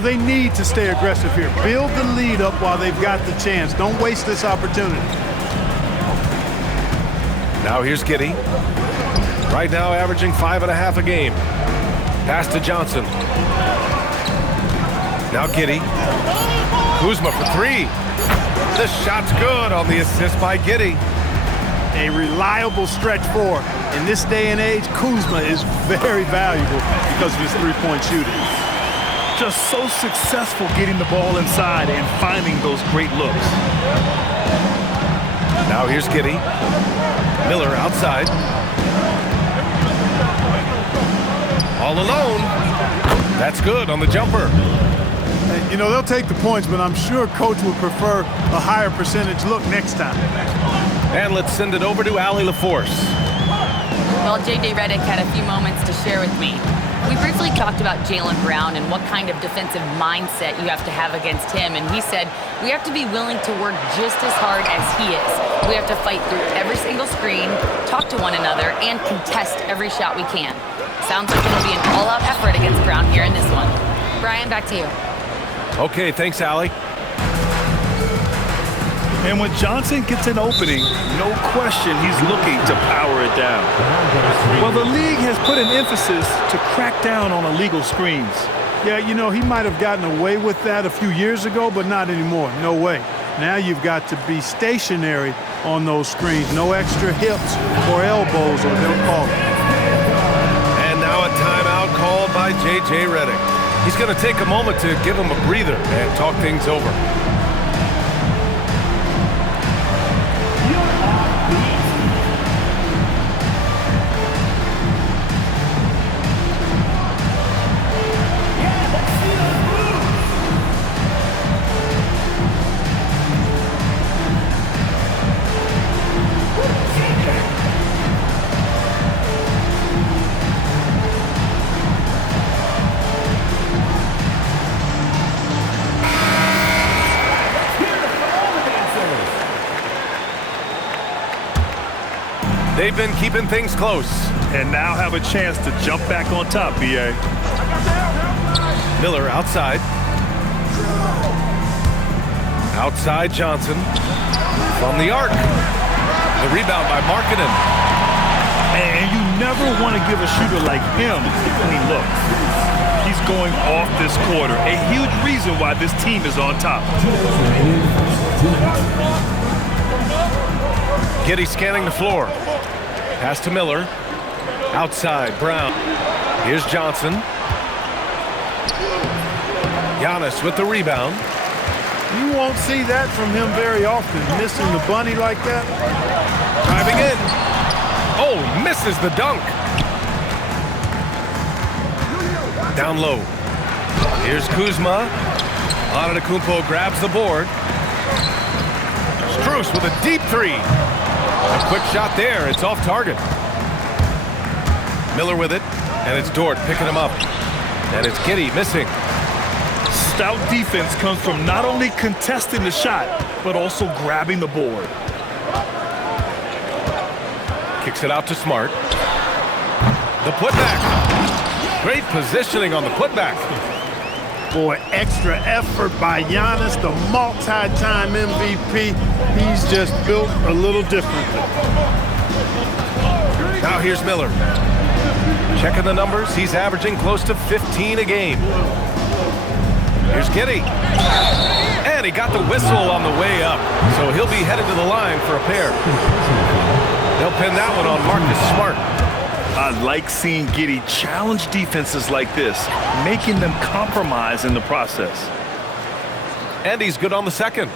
know, they need to stay aggressive here. Build the lead up while they've got the chance. Don't waste this opportunity. Now here's Giddey. Right now averaging 5.5 a game. Pass to Johnson. Now Giddey. Kuzma for three. This shot's good on the assist by Giddey. A reliable stretch four. In this day and age, Kuzma is very valuable because of his three-point shooting. Just so successful getting the ball inside and finding those great looks. Now here's Giddey. Miller outside. All alone. That's good on the jumper. You know, they'll take the points, but I'm sure Coach would prefer a higher percentage look next time. And let's send it over to Allie LaForce. Well, J.J. Redick had a few moments to share with me. We briefly talked about Jaylen Brown and what kind of defensive mindset you have to have against him, and he said we have to be willing to work just as hard as he is. We have to fight through every single screen, talk to one another, and contest every shot we can. Sounds like it'll be an all-out effort against Brown here in this one. Brian, back to you. Okay, thanks, Allie. And when Johnson gets an opening, no question he's looking to power it down. Well, the league has put an emphasis to crack down on illegal screens. Yeah, you know, he might have gotten away with that a few years ago, but not anymore. No way. Now you've got to be stationary on those screens. No extra hips or elbows, or they'll call it. And now a timeout called by J.J. Redick. He's going to take a moment to give him a breather and talk things over. They've been keeping things close. And now have a chance to jump back on top, B.A. Miller outside. Outside Johnson. From the arc. The rebound by Markkanen. And you never want to give a shooter like him a clean look. He's going off this quarter. A huge reason why this team is on top. Giddey scanning the floor. Pass to Miller. Outside, Brown. Here's Johnson. Giannis with the rebound. You won't see that from him very often, missing the bunny like that. Driving in. Oh, misses the dunk. Down low. Here's Kuzma. Antetokounmpo grabs the board. Strus with a deep three. A quick shot there. It's off target. Miller with it. And it's Dort picking him up. And it's Giddey missing. Stout defense comes from not only contesting the shot, but also grabbing the board. Kicks it out to Smart. The putback. Great positioning on the putback. Boy, extra effort by Giannis, the multi-time MVP. He's just built a little differently. Now here's Miller. Checking the numbers, he's averaging close to 15 a game. Here's Giddey. And he got the whistle on the way up, so he'll be headed to the line for a pair. They'll pin that one on Marcus Smart. I like seeing Giddey challenge defenses like this, making them compromise in the process. And he's good on the second.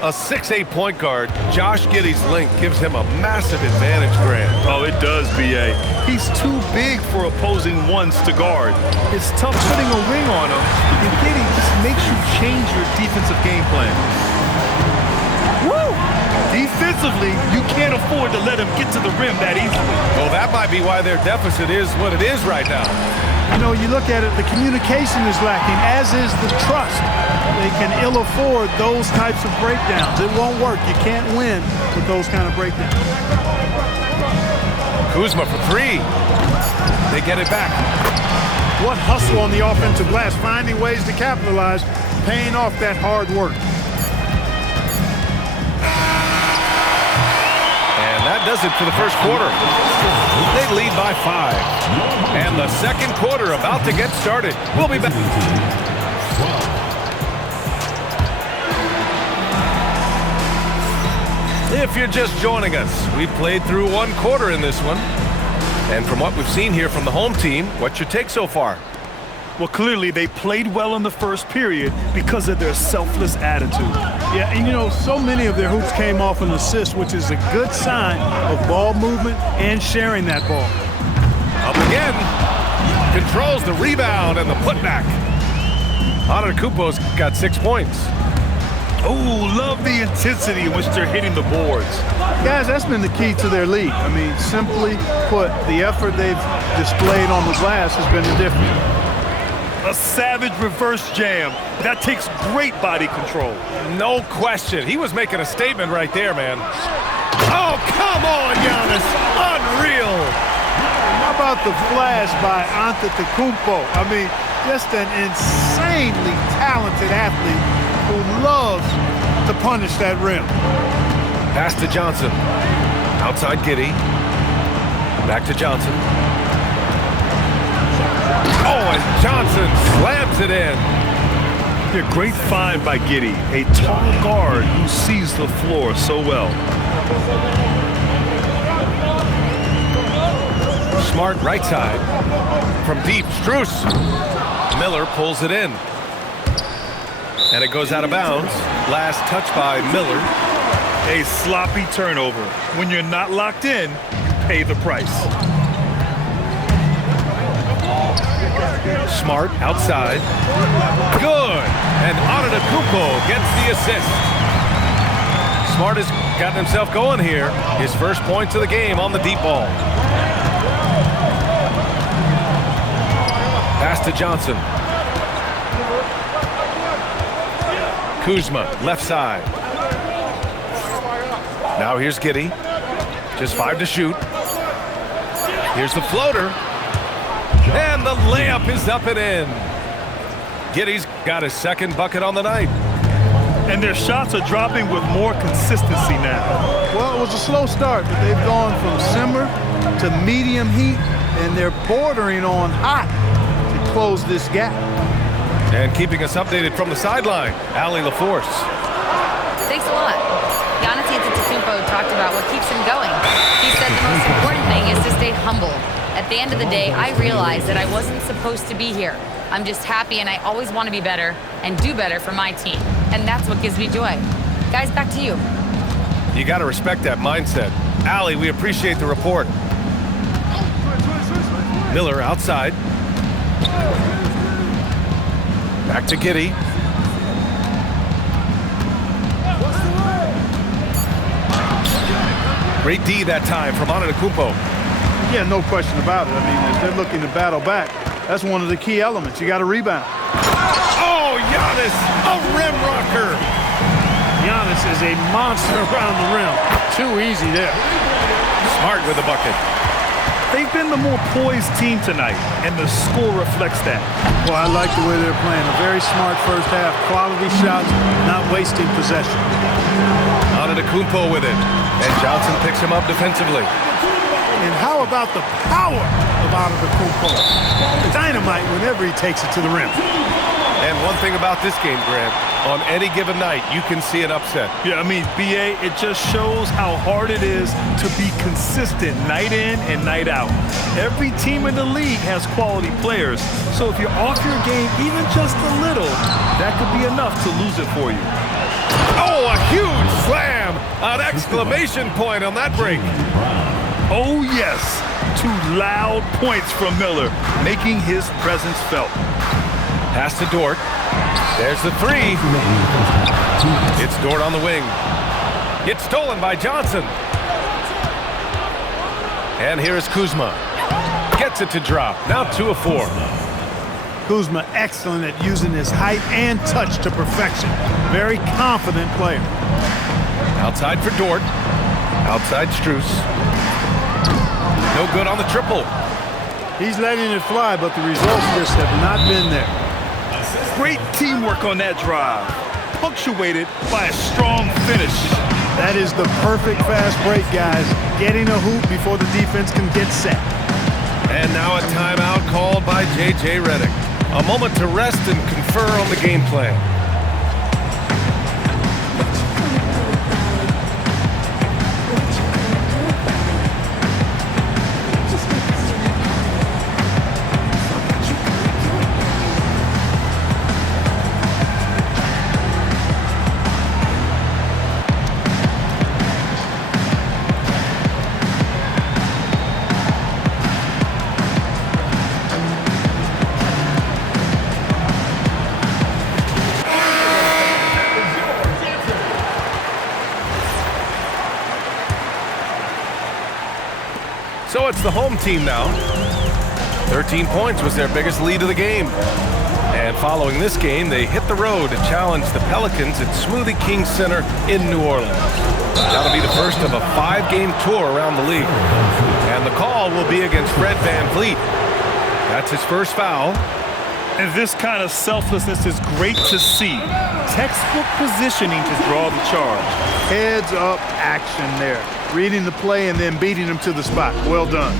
A 6'8" point guard, Josh Giddey's length gives him a massive advantage, Grant. Oh, it does, B.A. He's too big for opposing ones to guard. It's tough putting a ring on him, and Giddey just makes you change your defensive game plan. Woo! Defensively, you can't afford to let him get to the rim that easily. Well, that might be why their deficit is what it is right now. You know, you look at it, the communication is lacking, as is the trust. They can ill afford those types of breakdowns. It won't work. You can't win with those kind of breakdowns. Kuzma for three. They get it back. What hustle on the offensive glass, finding ways to capitalize, paying off that hard work. And that does it for the first quarter. They lead by 5. And the second quarter about to get started. We'll be back. If you're just joining us, we've played through one quarter in this one. And from what we've seen here from the home team, what's your take so far? Well, clearly they played well in the first period because of their selfless attitude. Yeah, and you know, so many of their hoops came off an assist, which is a good sign of ball movement and sharing that ball. Up again. Controls the rebound and the putback. Antetokounmpo's got 6 points. Oh, love the intensity in which they're hitting the boards. Guys, that's been the key to their lead. I mean, simply put, the effort they've displayed on the glass has been the difference. A savage reverse jam. That takes great body control. No question. He was making a statement right there, man. Oh, come on, Giannis. Unreal. How about the flash by Antetokounmpo? I mean, just an insanely talented athlete who loves to punish that rim. Pass to Johnson. Outside Giddey. Back to Johnson. Oh, and Johnson slams it in. A great find by Giddey, a tall guard who sees the floor so well. Smart right side. From deep, Strus. Miller pulls it in. And it goes out of bounds. Last touch by Miller. A sloppy turnover. When you're not locked in, you pay the price. Smart outside. Good. And Antetokounmpo gets the assist. Smart has gotten himself going here. His first points of the game on the deep ball. Pass to Johnson. Kuzma, left side. Now here's Giddey. Just 5 to shoot. Here's the floater. And the layup is up and in. Giddey's got his second bucket on the night. And their shots are dropping with more consistency now. Well, it was a slow start, but they've gone from simmer to medium heat, and they're bordering on hot to close this gap. And keeping us updated from the sideline, Allie LaForce. Thanks a lot. Giannis Antetokounmpo talked about what keeps him going. He said the most important thing is to stay humble. At the end of the day, I realized that I wasn't supposed to be here. I'm just happy, and I always want to be better and do better for my team. And that's what gives me joy. Guys, back to you. You got to respect that mindset. Allie, we appreciate the report. Miller outside. Back to Giddey. Great D that time from Antetokounmpo. Yeah, no question about it. I mean, as they're looking to battle back, that's one of the key elements. You got to rebound. Oh, Giannis, a rim rocker. Giannis is a monster around the rim. Too easy there. Smart with the bucket. They've been the more poised team tonight, and the score reflects that. Well, I like the way they're playing. A very smart first half. Quality shots, not wasting possession. Antetokounmpo with it. And Johnson picks him up defensively. And how about the power of Antetokounmpo? Dynamite whenever he takes it to the rim. And one thing about this game, Grant, on any given night, you can see an upset. Yeah, I mean, BA, it just shows how hard it is to be consistent night in and night out. Every team in the league has quality players, so if you're off your game even just a little, that could be enough to lose it for you. Oh, a huge slam! An exclamation point on that break. Oh, yes. 2 loud points from Miller, making his presence felt. Pass to Dort. There's the 3. It's Dort on the wing. It's stolen by Johnson. And here is Kuzma. Gets it to drop. Now 2 of 4. Kuzma excellent at using his height and touch to perfection. Very confident player. Outside for Dort. Outside Strus. No good on the triple. He's letting it fly, but the results just have not been there. Great teamwork on that drive, punctuated by a strong finish. That is the perfect fast break, guys. Getting a hoop before the defense can get set. And now a timeout called by J.J. Redick. A moment to rest and confer on the game plan. So it's the home team now. 13 points was their biggest lead of the game. And following this game, they hit the road to challenge the Pelicans at Smoothie King Center in New Orleans. That'll be the first of a 5-game tour around the league. And the call will be against Fred VanVleet. That's his first foul. And this kind of selflessness is great to see. Textbook positioning to draw the charge. Heads up action there. Reading the play and then beating him to the spot. Well done.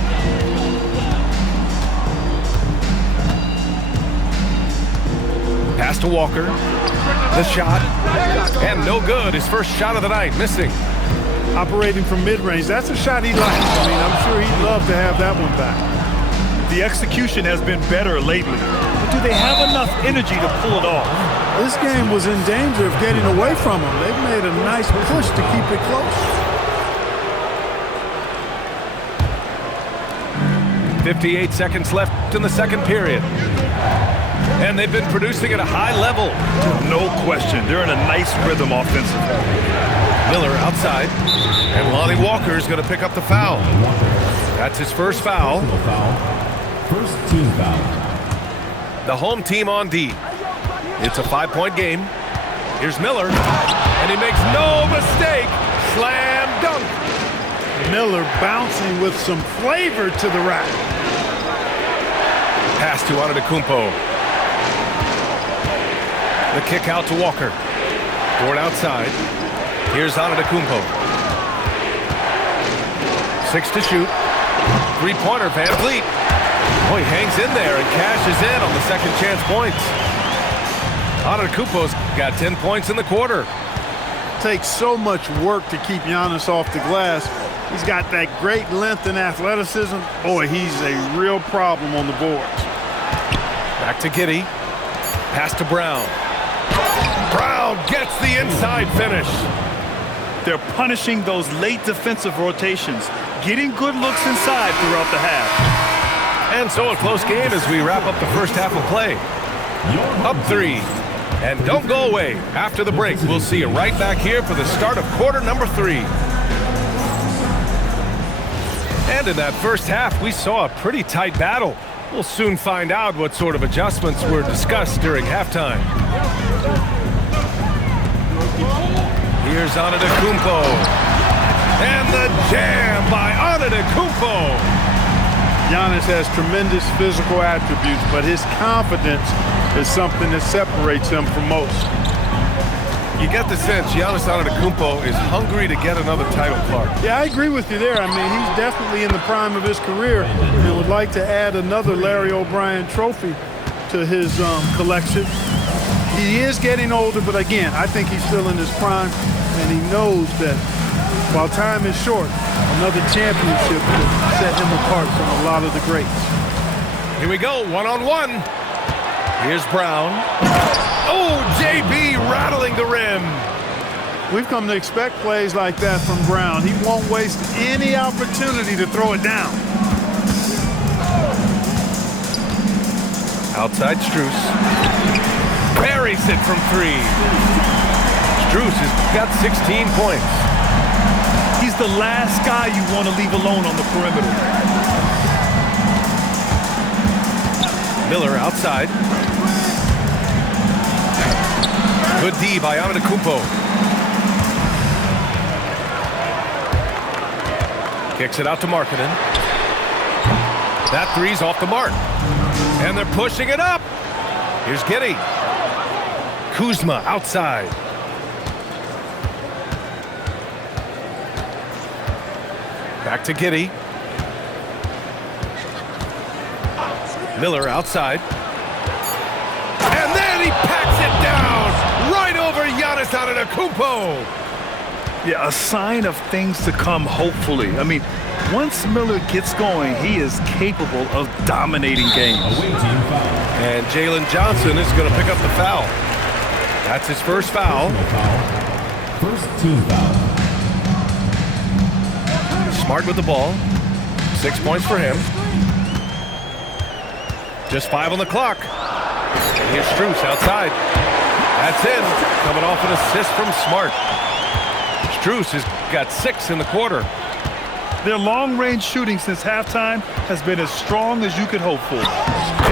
Pass to Walker. The shot. And no good. His first shot of the night. Missing. Operating from mid-range. That's a shot he likes. I mean, I'm sure he'd love to have that one back. The execution has been better lately. But do they have enough energy to pull it off? This game was in danger of getting away from him. They've made a nice push to keep it close. 58 seconds left in the second period. And they've been producing at a high level. No question. They're in a nice rhythm offensively. Miller outside. And Lonnie Walker is going to pick up the foul. That's his first foul. First team foul. The home team on D. It's a 5-point game. Here's Miller. And he makes no mistake. Slam dunk. Miller bouncing with some flavor to the rack. Pass to Antetokounmpo. The kick out to Walker. Ford outside. Here's Antetokounmpo. 6 to shoot. Three-pointer, VanVleet. Oh, he hangs in there and cashes in on the second chance points. Antetokounmpo's got 10 points in the quarter. Takes so much work to keep Giannis off the glass. He's got that great length and athleticism. Boy, he's a real problem on the boards. Back to Giddey. Pass to Brown. Brown gets the inside finish. They're punishing those late defensive rotations, getting good looks inside throughout the half. And so a close game as we wrap up the first half of play. Up 3. And don't go away. After the break, we'll see you right back here for the start of quarter number 3. And in that first half, we saw a pretty tight battle. We'll soon find out what sort of adjustments were discussed during halftime. Here's Antetokounmpo. And the jam by Antetokounmpo. Giannis has tremendous physical attributes, but his confidence is something that separates him from most. You get the sense Giannis Antetokounmpo is hungry to get another title, Clark. Yeah, I agree with you there. I mean, he's definitely in the prime of his career and would like to add another Larry O'Brien trophy to his collection. He is getting older, but again, I think he's still in his prime, and he knows that while time is short, another championship could set him apart from a lot of the greats. Here we go, one-on-one. Here's Brown. Oh, JB rattling the rim. We've come to expect plays like that from Brown. He won't waste any opportunity to throw it down. Outside Strus. Buries it from 3. Strus has got 16 points. He's the last guy you want to leave alone on the perimeter. Miller outside. Good D by Antetokounmpo. Kicks it out to Markkanen. That three's off the mark. And they're pushing it up. Here's Giddey. Kuzma outside. Back to Giddey. Miller outside. And then he packs it down right over Giannis Antetokounmpo. Yeah, a sign of things to come, hopefully. I mean, once Miller gets going, he is capable of dominating games. Away team foul. And Jalen Johnson is going to pick up the foul. That's his first foul. First team foul. Smart with the ball. 6 points for him. Just 5 on the clock. And here's Strus outside. That's in. Coming off an assist from Smart. Strus has got 6 in the quarter. Their long-range shooting since halftime has been as strong as you could hope for.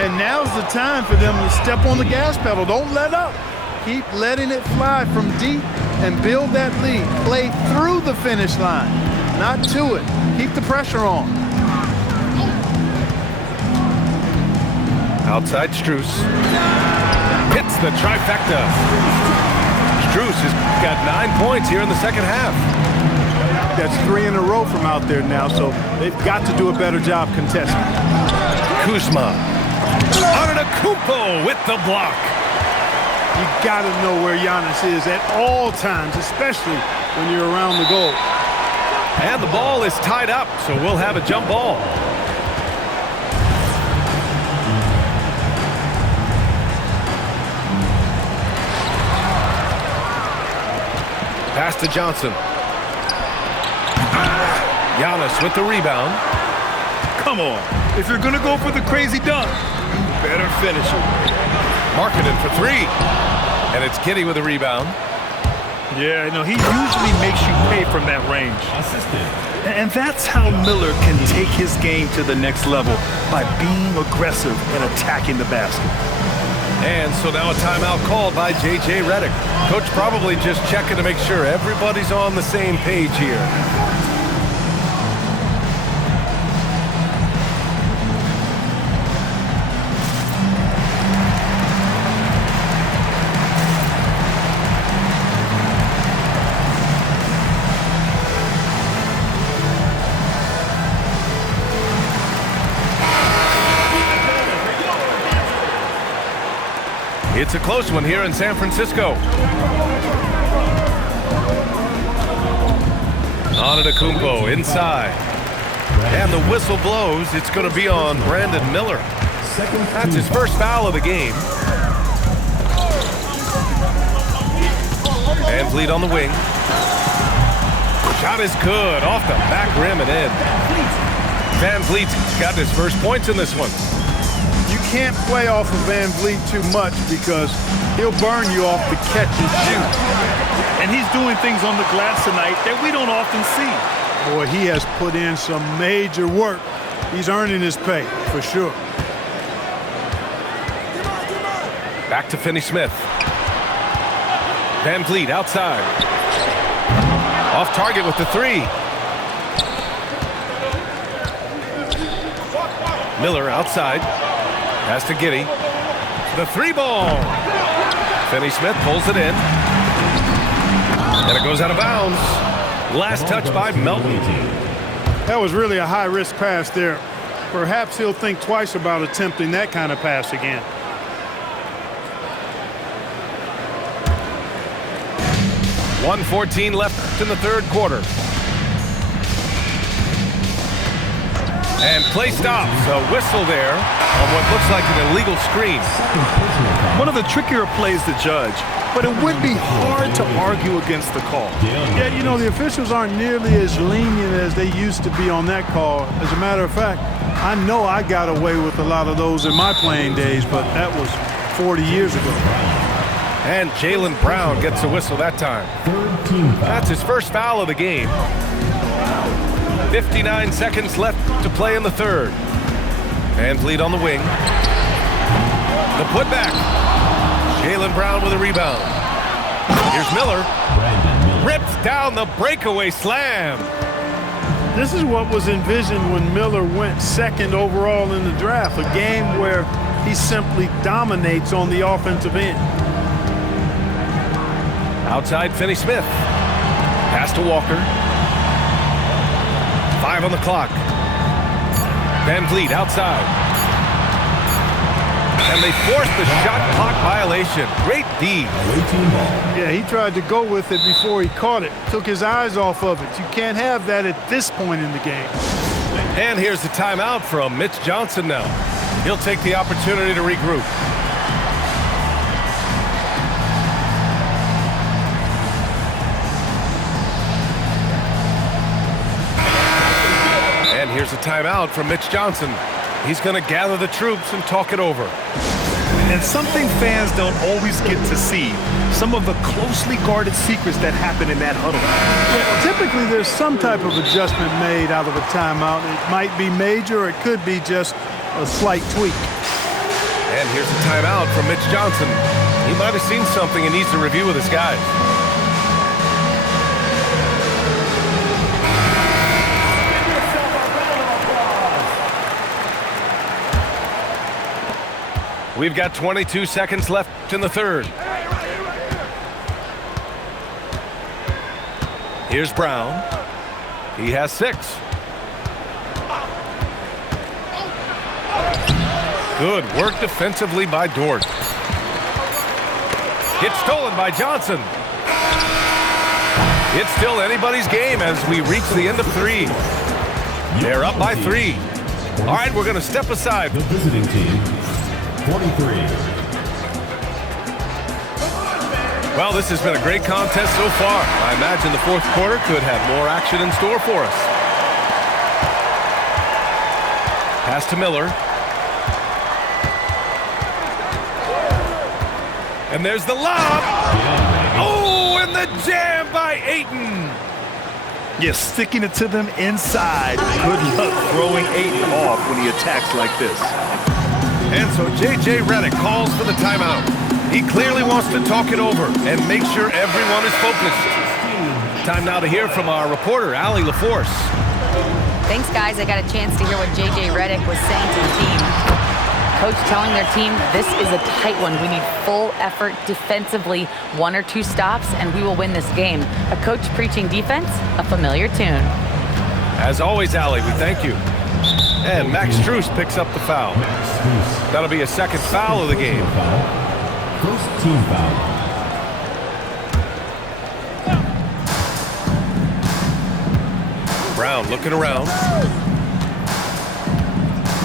And now's the time for them to step on the gas pedal. Don't let up. Keep letting it fly from deep and build that lead. Play through the finish line, not to it. Keep the pressure on. Outside Strus. Hits the trifecta. Strus has got 9 points here in the second half. That's 3 in a row from out there now, so they've got to do a better job contesting. Kuzma. Antetokounmpo with the block. You got to know where Giannis is at all times, especially when you're around the goal. And the ball is tied up, so we'll have a jump ball. Pass to Johnson. Giannis with the rebound. Come on. If you're going to go for the crazy dunk, you better finish it. Marketed for 3. And it's Giddey with the rebound. Yeah, no, he usually makes you pay from that range. Assisted. And that's how Miller can take his game to the next level, by being aggressive and attacking the basket. And so now a timeout called by J.J. Redick. Coach probably just checking to make sure everybody's on the same page here. It's a close one here in San Francisco. Antetokounmpo inside. And the whistle blows. It's going to be on Brandon Miller. That's his first foul of the game. VanVleet on the wing. Shot is good. Off the back rim and in. VanVleet's got his first points in this one. You can't play off of VanVleet too much because he'll burn you off the catch and shoot. And he's doing things on the glass tonight that we don't often see. Boy, he has put in some major work. He's earning his pay, for sure. Back to Finney-Smith. VanVleet outside. Off target with the 3. Miller outside. Pass to Giddey. The 3 ball. Finney-Smith pulls it in. And it goes out of bounds. Last touch by Melton. That was really a high-risk pass there. Perhaps he'll think twice about attempting that kind of pass again. .114 left in the third quarter. And play stops. A whistle there on what looks like an illegal screen. One of the trickier plays to judge, but it would be hard to argue against the call. Yeah, you know, the officials aren't nearly as lenient as they used to be on that call. As a matter of fact, I know I got away with a lot of those in my playing days, but that was 40 years ago. And Jaylen Brown gets a whistle that time. That's his first foul of the game. 59 seconds left to play in the third. VanVleet on the wing. The putback. Jaylen Brown with a rebound. Here's Miller. Ripped down the breakaway slam. This is what was envisioned when Miller went second overall in the draft, a game where he simply dominates on the offensive end. Outside, Finney Smith. Pass to Walker. 5 on the clock. Van Vliet outside. And they forced the shot clock violation. Great D. Yeah, he tried to go with it before he caught it. Took his eyes off of it. You can't have that at this point in the game. And here's the timeout from Mitch Johnson now. He'll take the opportunity to regroup. And here's a timeout from Mitch Johnson. He's going to gather the troops and talk it over. And something fans don't always get to see, some of the closely guarded secrets that happen in that huddle. Yeah, typically there's some type of adjustment made out of a timeout. It might be major, or it could be just a slight tweak. And here's a timeout from Mitch Johnson. He might have seen something and needs to review with his guys. We've got 22 seconds left in the third. Here's Brown. He has 6. Good work defensively by Dort. It's stolen by Johnson. It's still anybody's game as we reach the end of 3. They're up by 3. All right, we're going to step aside. The visiting team, 43. Well, this has been a great contest so far. I imagine the fourth quarter could have more action in store for us. Pass to Miller. And there's the lob. Oh, and the jam by Ayton. You're sticking it to them inside. Good luck throwing Ayton off when he attacks like this. And so J.J. Redick calls for the timeout. He clearly wants to talk it over and make sure everyone is focused. Time now to hear from our reporter, Allie LaForce. Thanks, guys. I got a chance to hear what J.J. Redick was saying to the team. Coach telling their team, this is a tight one. We need full effort defensively, 1 or 2 stops, and we will win this game. A coach preaching defense, a familiar tune. As always, Allie, we thank you. And Max Strus picks up the foul. That'll be a second foul of the game. First team foul. Brown looking around.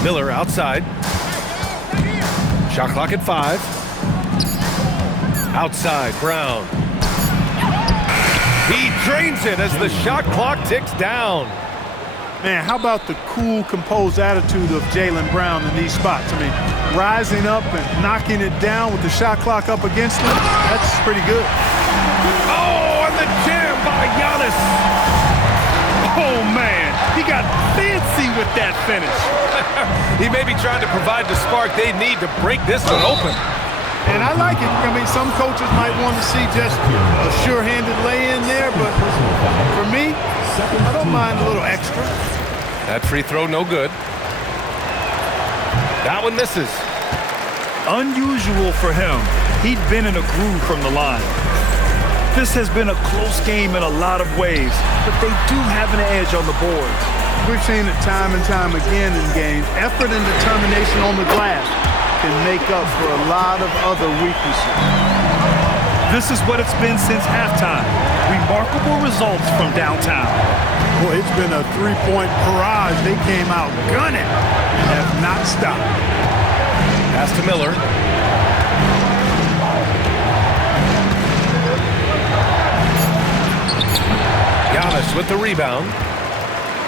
Miller outside. Shot clock at 5. Outside, Brown. He drains it as the shot clock ticks down. Man, how about the cool, composed attitude of Jaylen Brown in these spots? I mean, rising up and knocking it down with the shot clock up against him, that's pretty good. Oh, and the jam by Giannis. Oh, man, he got fancy with that finish. He may be trying to provide the spark they need to break this one open. And I like it. I mean, some coaches might want to see just a sure-handed lay-in there, but for me, I don't mind a little extra. That free throw no good. That one misses. Unusual for him. He'd been in a groove from the line. This has been a close game in a lot of ways, but they do have an edge on the boards. We've seen it time and time again in games. Effort and determination on the glass can make up for a lot of other weaknesses. This is what it's been since halftime. Remarkable results from downtown. Boy, it's been a three-point barrage. They came out gunning and have not stopped. Pass to Miller. Giannis with the rebound.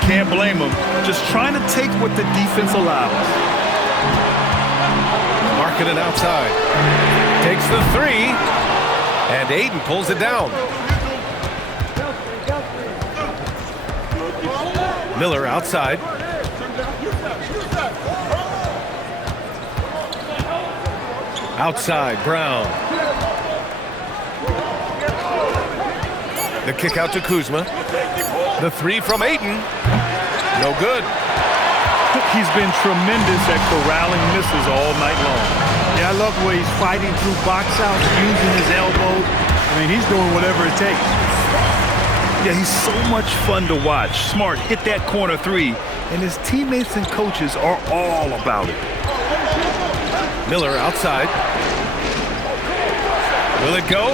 Can't blame him. Just trying to take what the defense allows. Marking it outside. Takes the 3. And Ayton pulls it down. Miller outside. Outside, Brown. The kick out to Kuzma. The 3 from Ayton. No good. He's been tremendous at corralling misses all night long. Yeah, I love the way he's fighting through box outs, using his elbows. I mean, he's doing whatever it takes. Yeah, he's so much fun to watch. Smart hit that corner three, and his teammates and coaches are all about it. Miller outside. Will it go?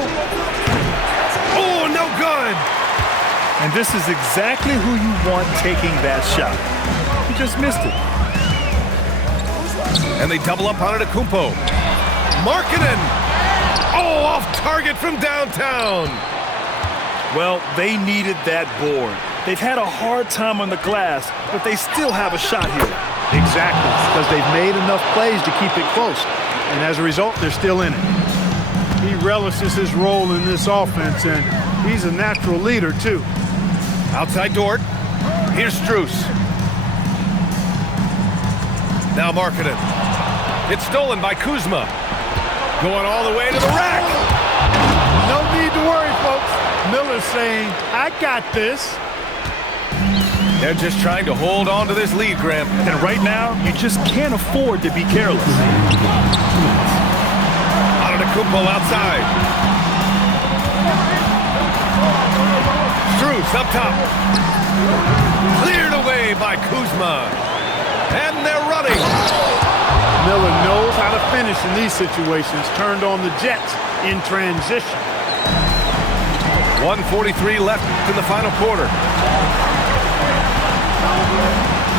Oh, no good. And this is exactly who you want taking that shot. He just missed it. And they double up on Antetokounmpo. Markkanen. Oh, off target from downtown. Well, they needed that board. They've had a hard time on the glass, but they still have a shot here. Exactly, because they've made enough plays to keep it close. And as a result, they're still in it. He relishes his role in this offense, and he's a natural leader, too. Outside Dort. Here's Strus. Now Markkanen. It's stolen by Kuzma. Going all the way to the rack. No need to worry, folks. Miller's saying, I got this. They're just trying to hold on to this lead, Grant. And right now, you just can't afford to be careless. Antetokounmpo outside. Strus up top. Cleared away by Kuzma. And they're running. Miller knows how to finish in these situations. Turned on the Jets in transition. 1:43 left in the final quarter.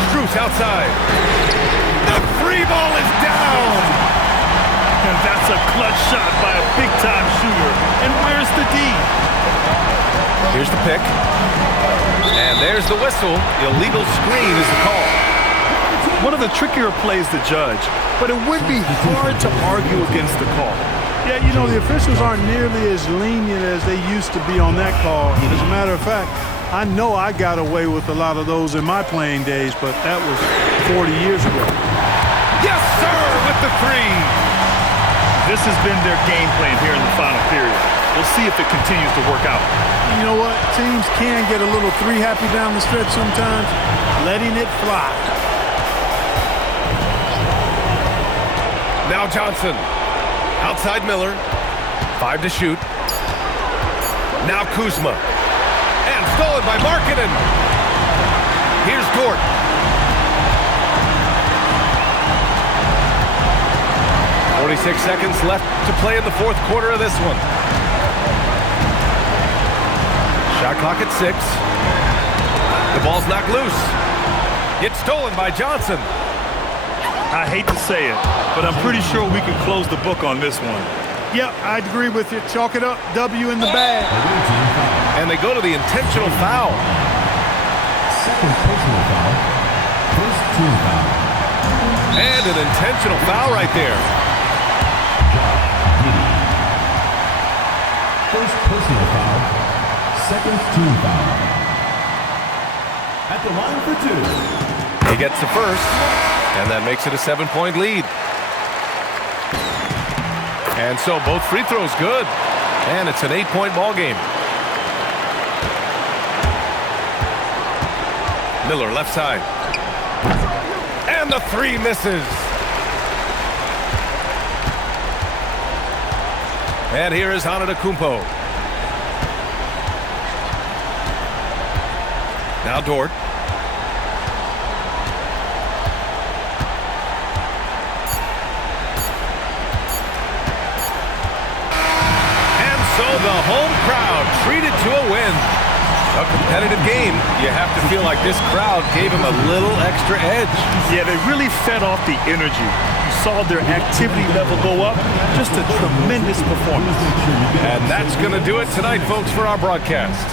Strus outside. The free ball is down. And that's a clutch shot by a big-time shooter. And where's the D? Here's the pick. And there's the whistle. Illegal screen is the call. One of the trickier plays to judge, but it would be hard to argue against the call. Yeah, you know, the officials aren't nearly as lenient as they used to be on that call. As a matter of fact, I know I got away with a lot of those in my playing days, but that was 40 years ago. Yes, sir, with the three. This has been their game plan here in the final period. We'll see if it continues to work out. You know what? Teams can get a little three-happy down the stretch sometimes, letting it fly. Now Johnson. Outside Miller. 5 to shoot. Now Kuzma. And stolen by Markkanen. Here's Dort. "46 seconds left to play in the fourth quarter of this one. Shot clock at 6. The ball's knocked loose. It's stolen by Johnson. I hate to say it, but I'm pretty sure we can close the book on this one. Yep, I'd agree with you. Chalk it up. W in the bag. And they go to the intentional foul. Second personal foul. First team foul. And an intentional foul right there. First personal foul. Second team foul. At the line for 2. He gets the first, and that makes it a 7-point lead. And so both free throws good, and it's an 8-point ball game. Miller left side. And the three misses. And here is Antetokounmpo. Now Dort. And so the home crowd treated to a win. A competitive game. You have to feel like this crowd gave him a little extra edge. Yeah, they really fed off the energy. You saw their activity level go up. Just a tremendous performance. And that's going to do it tonight, folks, for our broadcast.